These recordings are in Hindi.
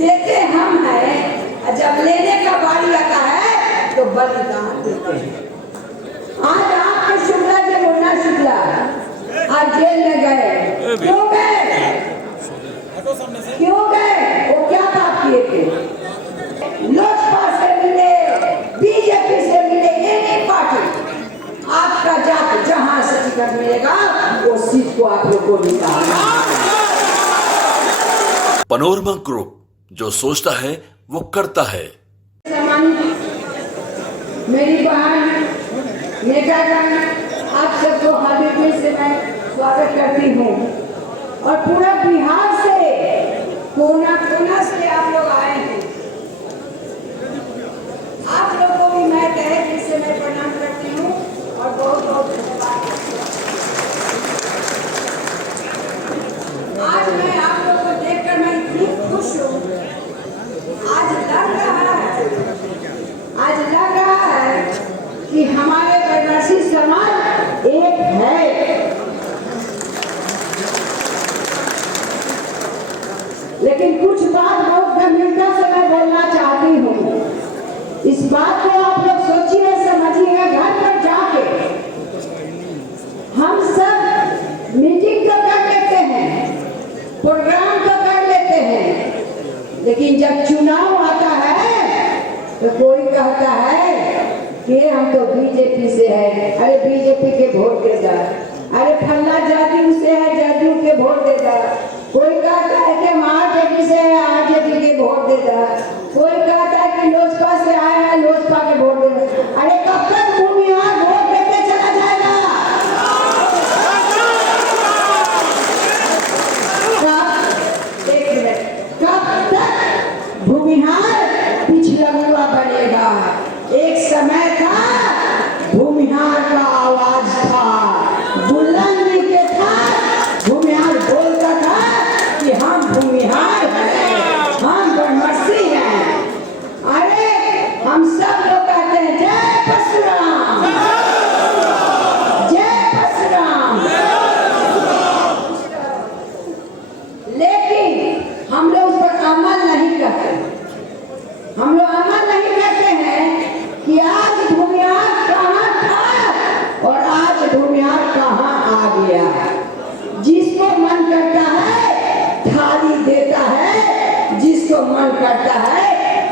देते हम हैं, और जब लेने का बारी आता है तो बलिदान देते हैं। आज आपके शुक्ला के मुन्ना शुक्ला आज जेल में गए, क्यों गए? क्यों गए? वो क्या पाप किए थे? लोजपा से मिले, बीजेपी से मिले, एनी पार्टी, आपका जात जहां से टिकट मिलेगा वो सीट को आप लोग को निकालना। पनोरमा ग्रुप, जो सोचता है वो करता है। मेरी बहन नेतागण, आप सबको हार्दिक दिल से मैं स्वागत करती हूँ। और पूरा बिहार से, कोना कोना से आप लोग आए हैं। आप लोगों को भी मैं तहे दिल से मैं प्रणाम करती हूँ और बहुत बहुत धन्यवाद। आज मैं आप लोगों को देखकर मैं इतनी खुश हूँ। आज लग रहा है कि हमारे प्रवासी समाज एक है। लेकिन कुछ बात बहुत गंभीरता से मैं बोलना चाहती हूँ। इस बात को आप लोग सोचिए, समझिए, घर पर जाके। हम सब मीटिंग तो कर लेते हैं, प्रोग्राम तो कर लेते हैं, लेकिन जब चुनाव आता है तो कोई कहता है कि हम तो बीजेपी से है, अरे बीजेपी के वोट देगा, अरे फल्ला जदयू से है, जदयू के वोट देगा। कोई कहता है कि हम आरजेडी से है, आरजेडी के वोट देगा। कोई कहता है कि लोजपा से आया है, लोजपा के वोट देगा। अरे कब तक भूमिहार वोट देते चला जाएगा? एक मिनट, कब तक भूमिहार पिछड़ा हुआ बनेगा? एक समय था भूमिहार का आवाज था, बुलंदी के था, भूमिहार बोलता था कि हम भूमिहार हैं, हम ब्रह्मर्षि हैं। अरे हम सब लोग कहते हैं जय परशुराम, जय परशुराम। लेकिन हम लोग उस पर अमल नहीं करते। हम लोग अमल नहीं करते हैं कि आज भूमिहार कहाँ था और आज भूमिहार कहाँ आ गया। जिसको मन करता है थाली देता है, जिसको मन करता है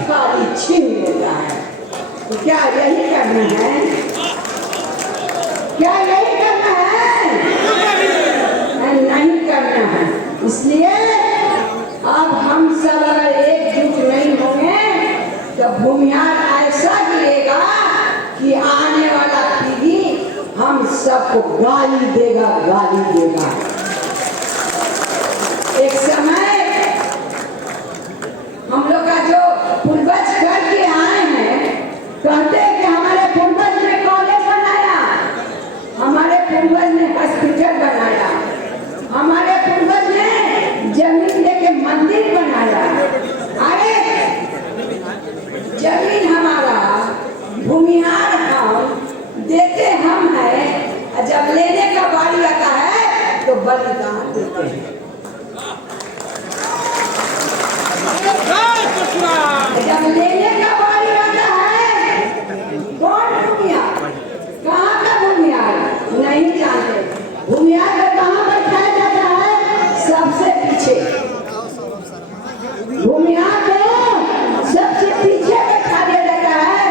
थाली छीन लेता है। तो क्या यही करना है? क्या यही करना है? नहीं करना है। इसलिए अब हम सब अगर एकजुट नहीं होंगे तो भूमिहार ऐसा गिरेगा कि आने वाला पीढ़ी हम सबको गाली देगा, गाली देगा। एक समय हम लोग का जो पूर्वज करके आए हैं, कहते हैं कि हमारे पूर्वज ने कॉलेज बनाया, हमारे पूर्वज ने हॉस्पिटल बनाया, हमारे पूर्वज ने जमीन लेके मंदिर बनाया। अरे जमीन हमारा, भूमिहार हम, देते हम हैं, और जब लेने का बारी आता है तो बलिदान देते हैं। जब लेने का बारी आता है, कौन भूमिहार, कहाँ का भूमिहार नहीं जानते। भूमिहार को कहाँ बैठाया जाता है? सबसे पीछे। भूमिहार को सबसे पीछे बैठा दिया जाता है।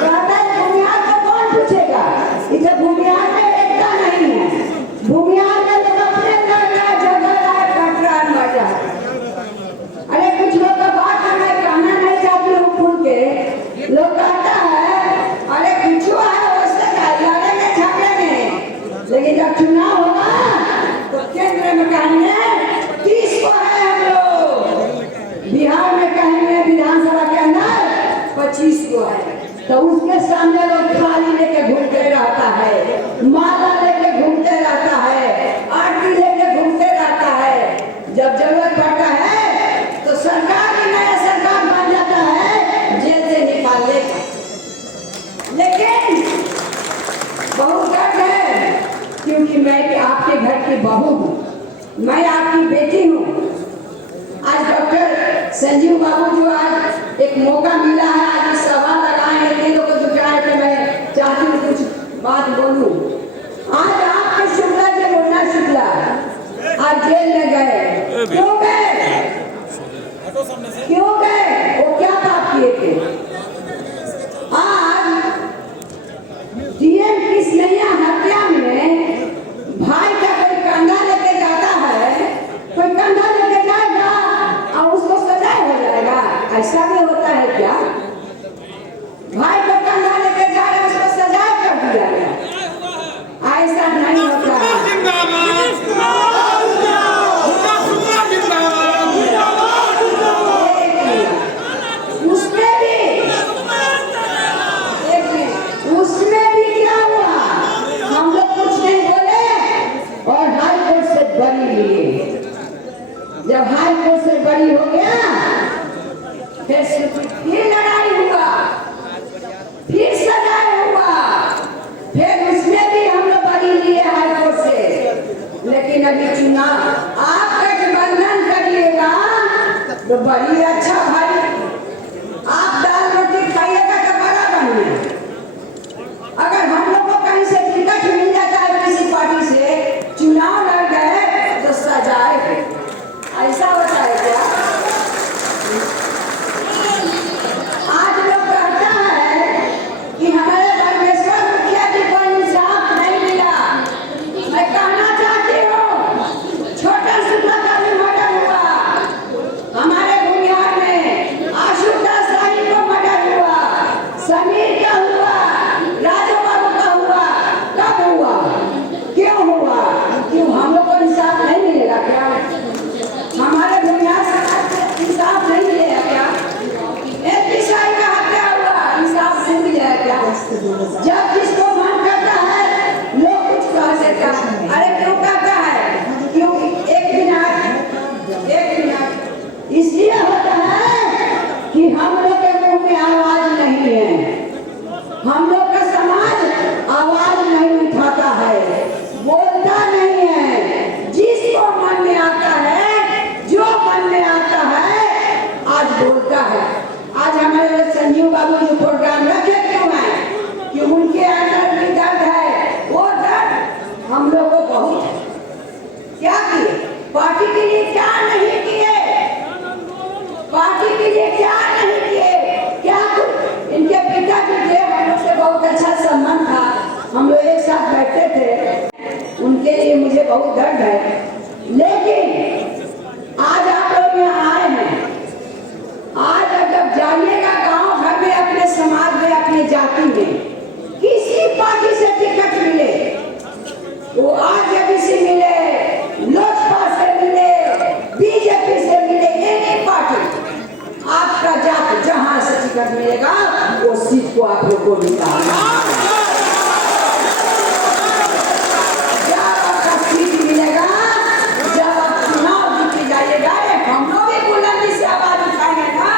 कहता है भूमिहार को कौन पूछेगा? इसे भूमिहार में एकता नहीं है। भूमिहार में लोग अपने लड़ रहा है, झगड़ रहा है, कट रहा है, मर रहा है। अरे कुछ लोग का बात मैं कहना नहीं चाहती हूँ, खुल के लोग कहता है अरे कुछ है उससे लड़ेंगे झगड़ेंगे, लेकिन जब चुनाव होगा तो केंद्र में कहेंगे 30 को है हम लोग, बिहार में कहेंगे विधानसभा के अंदर 25 को है। तो उसके सामने लोग थाली लेके घूमते रहता है, माला लेके घूमते रहता है, आरती लेके घूमते रहता है। जब जरूरत पड़ता है तो सरकार भी नया सरकार बन जाता है जेल से निकालने का। लेकिन बहुत दर्द है, क्योंकि मैं आपके घर की बहू हूँ, मैं आपकी बेटी हूँ। आज डॉक्टर संजीव बाबू मौका मिला है, आज सभा लगाए हैं, दिलों को जुटाए, तो मैं चाहती हूँ कुछ बात बोलूं। आज आपके शुक्ला जी बोलना शुक्ला आज जेल में गए, क्यों गए? क्यों गए? वो क्या पाप किए थे? आज डीएम कृष्णैया हत्या में भाई का कोई कंधा लेके जाता है, कोई कंधा लेके जाएगा और उसको सजा हो जाएगा, ऐसा भी होता है क्या? भाई का कंधा लेके जा रहे उसको सजा कर दिया गया, ऐसा नहीं होता है। उसमें भी क्या हुआ, हम लोग कुछ नहीं बोले और हाई कोर्ट से बरी लिए। जब हाई कोर्ट से बरी हो गया फिर लड़ाई हुआ, फिर सजाए हुआ, फिर उसमें भी हम लोग बरी लिए हाई कोर्ट से। लेकिन अभी चुनाव आप गठबंधन करिएगा तो बड़ी अच्छा भाई, आप दाल रोटी खाइएगा तो बड़ा बनिए। अगर हम लोग को कहीं से टिकट मिल जाता है किसी पार्टी से, चुनाव लड़ गए तो सजाए, ऐसा होता है क्या? आज लोग कहता है कि हमारे परमेश्वर मुखिया जी को इंसाफ नहीं मिला। मैं कहना चाहती हूँ छोटा सुधा का भी मर्डर हुआ, हमारे भूमिहार में आशुतोष साही को मर्डर हुआ, समीर का हुआ, राजू बाबू का हुआ, कब हुआ, क्यों हुआ? क्यों हम लोग को इंसाफ नहीं मिलेगा क्या? हमारे भूमिहार समाज को इंसाफ नहीं मिलेगा क्या? एक ईसाई का हत्या हुआ, इंसाफ नहीं मिलेगा क्या? जब जिसको मन करता है लोग कुछ कह सकता है। अरे क्यों कहता है? क्योंकि एक मिनट इसलिए होता है कि हम लोग के मुंह में आवाज नहीं है, हम लोग का समाज आवाज नहीं उठाता है, बोलता नहीं है। जिसको मन में आता है, जो मन में आता है आज बोलता है। आज हमारे संजीव बाबू जो प्रोग्राम रखे क्यों है? कि उनके अंदर भी दर्द है, वो दर्द हम लोग को बहुत है। क्या किए? पार्टी के लिए क्या नहीं किए? पार्टी के लिए क्या नहीं किए? क्या कुछ इनके पिताजी थे, हम लोग से बहुत अच्छा संबंध था, हम लोग एक साथ बैठते थे, उनके लिए मुझे बहुत दर्द है। लेकिन आज आप लोग यहाँ आए हैं, आज जब जाइएगा गांव घर में, अपने समाज में, अपने जाति में किसी पार्टी से टिकट मिले, वो आरजेडी से मिले, लोजपा से मिले, बीजेपी से मिले, एनी पार्टी, आपका जात जहां से टिकट मिलेगा वो सीट को आप लोग को निकालना। जब आपका सीट मिलेगा, जब आप चुनाव जीत जाइएगा, हम लोग भी बुलंदी से आवाज उठाएंगे ना,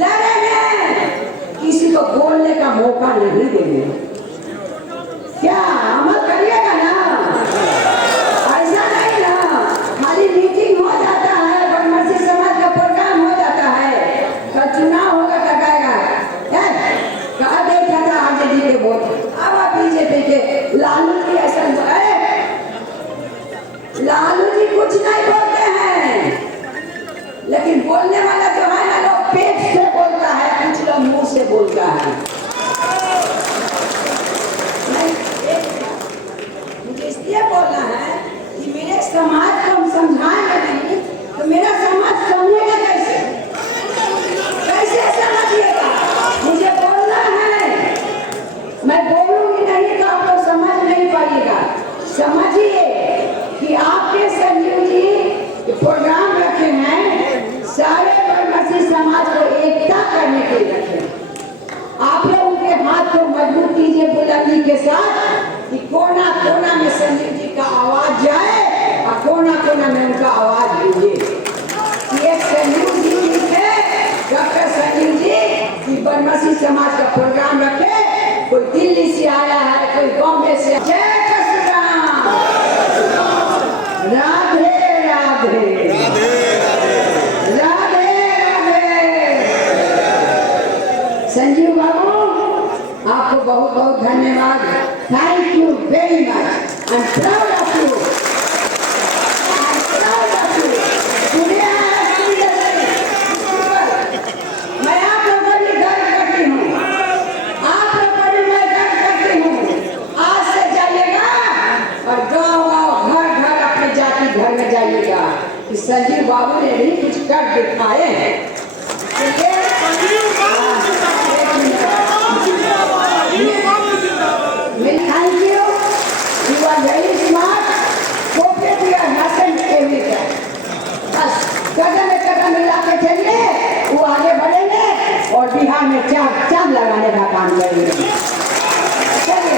लड़ेंगे, किसी को बोलने का मौका नहीं देंगे। क्या अमल करिएगा ना? ऐसा नहीं ना खाली मीटिंग हो जाता है, बनमर्सी समाज का प्रोग्राम हो जाता है, कल चुनाव होगा तो कहेगा कहा देखा था आरजेडी के वोट, अब आप बीजेपी के लालू जी ऐसा है। लालू जी कुछ नहीं बोलते हैं, लेकिन बोलने वाला जो है ना लोग पेट से बोलता है, कुछ लोग मुंह से बोलता है। मुझे इसलिए बोलना है कि मेरे समाज को हम समझाएंगे नहीं तो मेरा समाज समझेगा कैसे? कैसे समझिएगा? मुझे बोलना है, मैं बोलूंगी नहीं तो आप लोग समझ नहीं पाइएगा। समझिए कि आपके संजीव जी प्रोग्राम रखे हैं, सारे परमसी समाज को एकता करने के लिए रखे। आप लोग उनके हाथ को मजबूत कीजिए बुलंदी के साथ कि कोना कोना में संजीव जी का आवाज जाए और कोना कोना में उनका आवाज भेजे। ये संजीव जी थे, डॉक्टर संजीव जी कि परमसी समाज का प्रोग्राम रखे, कोई दिल्ली से आया है, कोई बॉम्बे से। जय कसराम, Radhe Radhe, Radhe Radhe. you very much. I'm proud of you. I'm proud of you. दुनिया है मैं आप लोगों पर भी गर्व करती हूँ, आप लोगों पर भी मैं गर्व करती हूँ। आज से जाइएगा और गाँव-गाँव, घर-घर अपने जाति घर में जाइएगा कि संजीव बाबू ने भी कुछ कर दिखाए हैं। ठीक है? Thank you. You are very smart. Cooperate with your husband every time. बस कदम में कदम मिला के चलिए, वो आगे बढ़ेंगे और बिहार में चांद लगाने का काम करेंगे। चलिए।